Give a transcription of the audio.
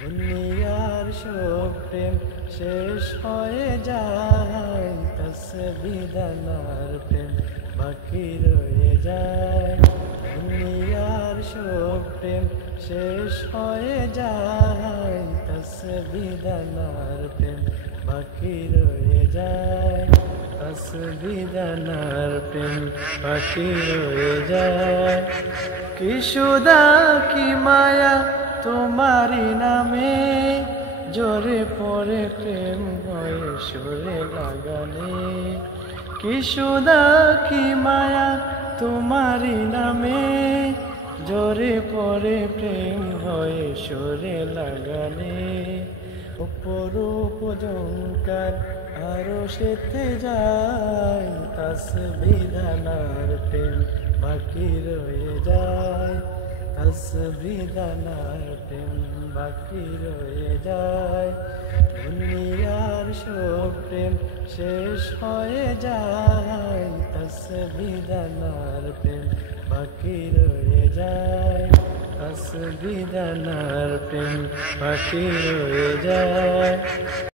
দুনিয়ার সব প্রেম শেষ হয়ে যায়, তসবিদানার প্রেম বাকি রয়ে যায়। দুনিয়ার সব প্রেম শেষ হয়ে যায়, তসবিদানার প্রেম বাকি রয়ে যায়। তসবিদানার প্রেম বাকি রয়ে যায়। কি সুদা কি মায়া তোমারি নামে, জোরে পড়ে প্রেম হয়ে সুরে লাগানে। কি সুদা কি মায়া তোমারি নামে, জোরে পড়ে প্রেম হয়ে সুরে লাগানে। অপরূপ ঝংকার আরো সেতে যায়, তসবিদানার প্রেম বাকি রয়ে যায়। তসবিদানার প্রেম বাকি রয়ে যায়। দুনিয়ার সব প্রেম শেষ হয়ে যায়, তসবিদানার প্রেম বাকি রয়ে যায়। তসবিদানার প্রেম বাকি রয়ে যায়।